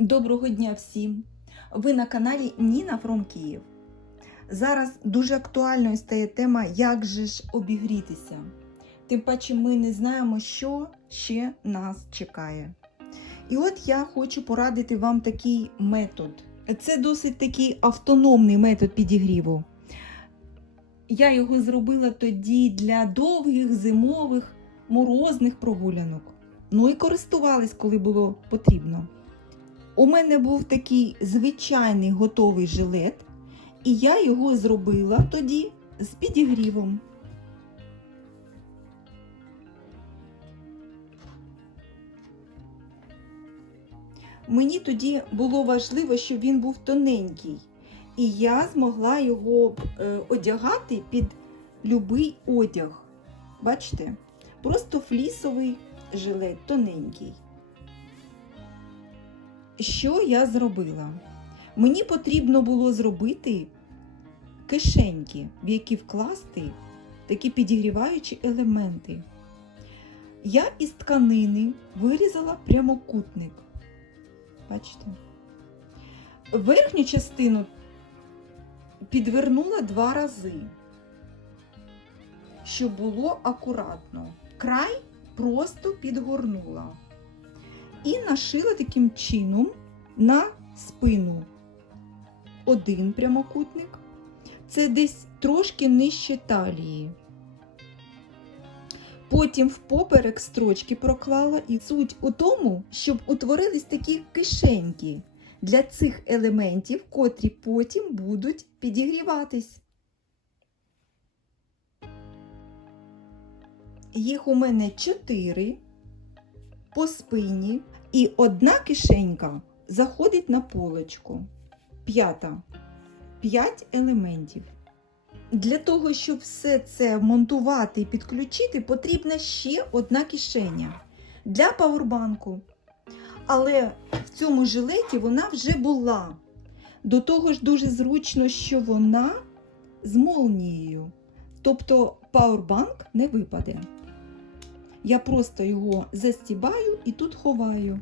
Доброго дня всім! Ви на каналі Ніна Фром Київ. Зараз дуже актуальною стає тема, як же ж обігрітися. Тим паче ми не знаємо, що ще нас чекає. І от я хочу порадити вам такий метод. Це досить такий автономний метод підігріву. Я його зробила тоді для довгих зимових морозних прогулянок. Ну і користувались, коли було потрібно. У мене був такий звичайний готовий жилет, і я його зробила тоді з підігрівом. Мені тоді було важливо, щоб він був тоненький, і я змогла його е, одягати під любий одяг. Бачите? Просто флісовий жилет тоненький. Що я зробила? Мені потрібно було зробити кишеньки, в які вкласти такі підігріваючі елементи. Я із тканини вирізала прямокутник. Бачите? Верхню частину підвернула два рази, щоб було акуратно. Край просто підгорнула і нашила таким чином на спину один прямокутник. Це десь трошки нижче талії. Потім в поперек строчки проклала, і суть у тому, щоб утворились такі кишеньки для цих елементів, котрі потім будуть підігріватись. Їх у мене чотири по спині, і одна кишенька заходить на полочку. П'ята. П'ять елементів. Для того, щоб все це монтувати і підключити, потрібна ще одна кишеня для павербанку. Але в цьому жилеті вона вже була. До того ж, дуже зручно, що вона з молнією. Тобто пауербанк не випаде. Я просто його застібаю і тут ховаю.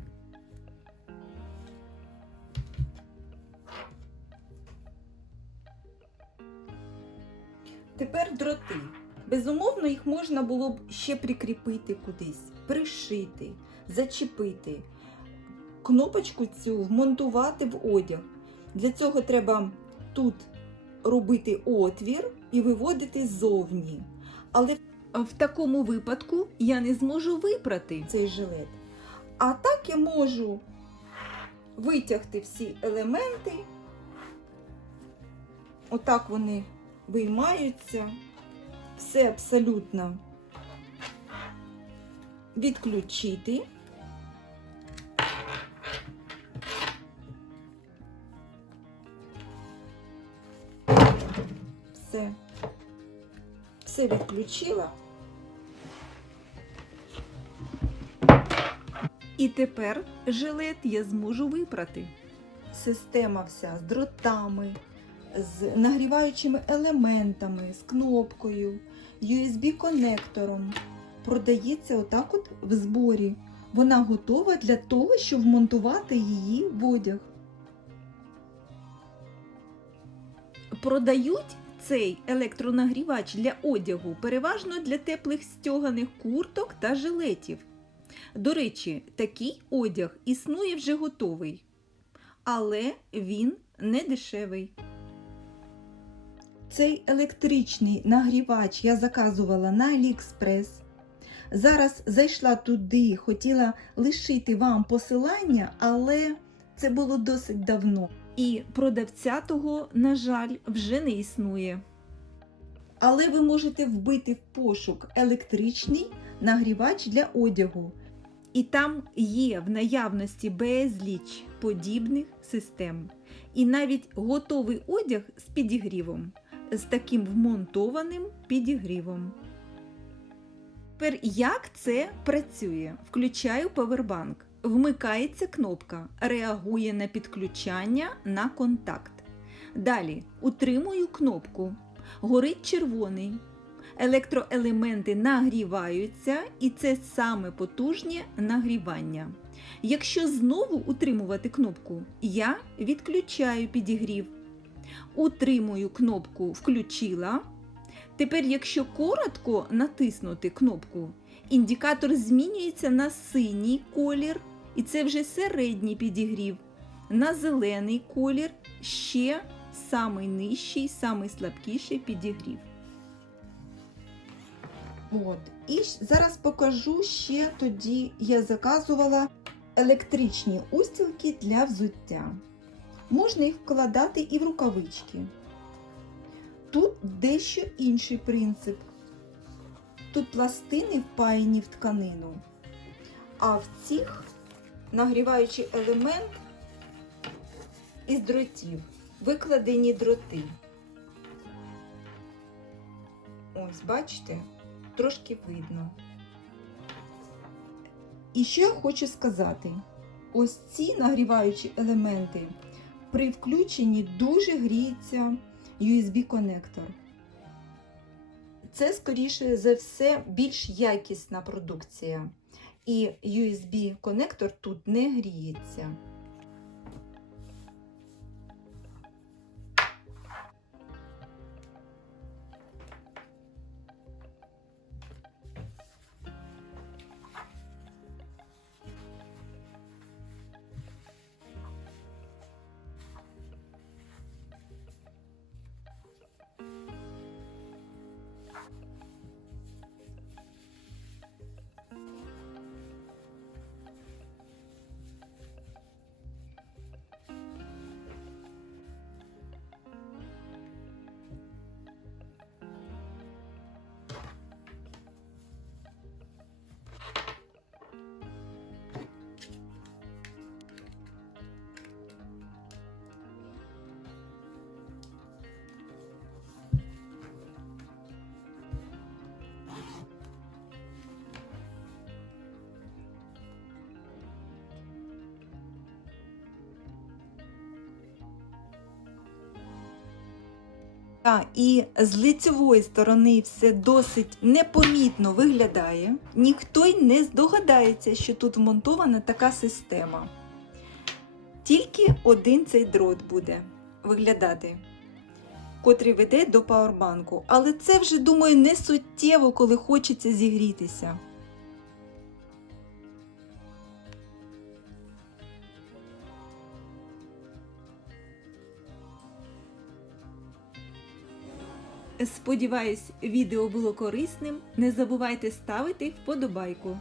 Тепер дроти. Безумовно, їх можна було б ще прикріпити кудись, пришити, зачепити, кнопочку цю вмонтувати в одяг. Для цього треба тут робити отвір і виводити ззовні. Але в такому випадку я не зможу випрати цей жилет. А так я можу витягти всі елементи. Отак вони виймаються. Все абсолютно відключити. Все. Все відключила. І тепер жилет я зможу випрати. Система вся з дротами, з нагріваючими елементами, з кнопкою, USB-конектором. Продається отак от в зборі. Вона готова для того, щоб вмонтувати її в одяг. Продають цей електронагрівач для одягу переважно для теплих стьоганих курток та жилетів. До речі, такий одяг існує вже готовий, але він не дешевий. Цей електричний нагрівач я заказувала на AliExpress. Зараз зайшла туди, хотіла лишити вам посилання, але це було досить давно. І продавця того, на жаль, вже не існує. Але ви можете вбити в пошук електричний нагрівач для одягу. І там є в наявності безліч подібних систем. І навіть готовий одяг з підігрівом, з таким вмонтованим підігрівом. Тепер як це працює? Включаю павербанк. Вмикається кнопка, реагує на підключання на контакт. Далі утримую кнопку. Горить червоний. Електроелементи нагріваються, і це саме потужне нагрівання. Якщо знову утримувати кнопку, я відключаю підігрів. Утримую кнопку Включила. Тепер, якщо коротко натиснути кнопку, індикатор змінюється на синій колір, і це вже середній підігрів. На зелений колір ще самий нижчий, самий слабкіший підігрів. От. І зараз покажу ще тоді я заказувала електричні устілки для взуття. Можна їх вкладати і в рукавички. Тут дещо інший принцип. Тут пластини впаяні в тканину, а в цих нагріваючий елемент із дротів, викладені дроти. Ось, бачите, трошки видно. І що я хочу сказати? Ось ці нагріваючі елементи при включенні дуже гріється USB-конектор. Це, скоріше за все, більш якісна продукція. І USB-конектор тут не гріється. А, і з лицевої сторони все досить непомітно виглядає. Ніхто й не здогадається, що тут вмонтована така система. Тільки один цей дрот буде виглядати, котрий веде до пауербанку. Але це вже, думаю, не суттєво, коли хочеться зігрітися. Сподіваюсь, відео було корисним. Не забувайте ставити вподобайку.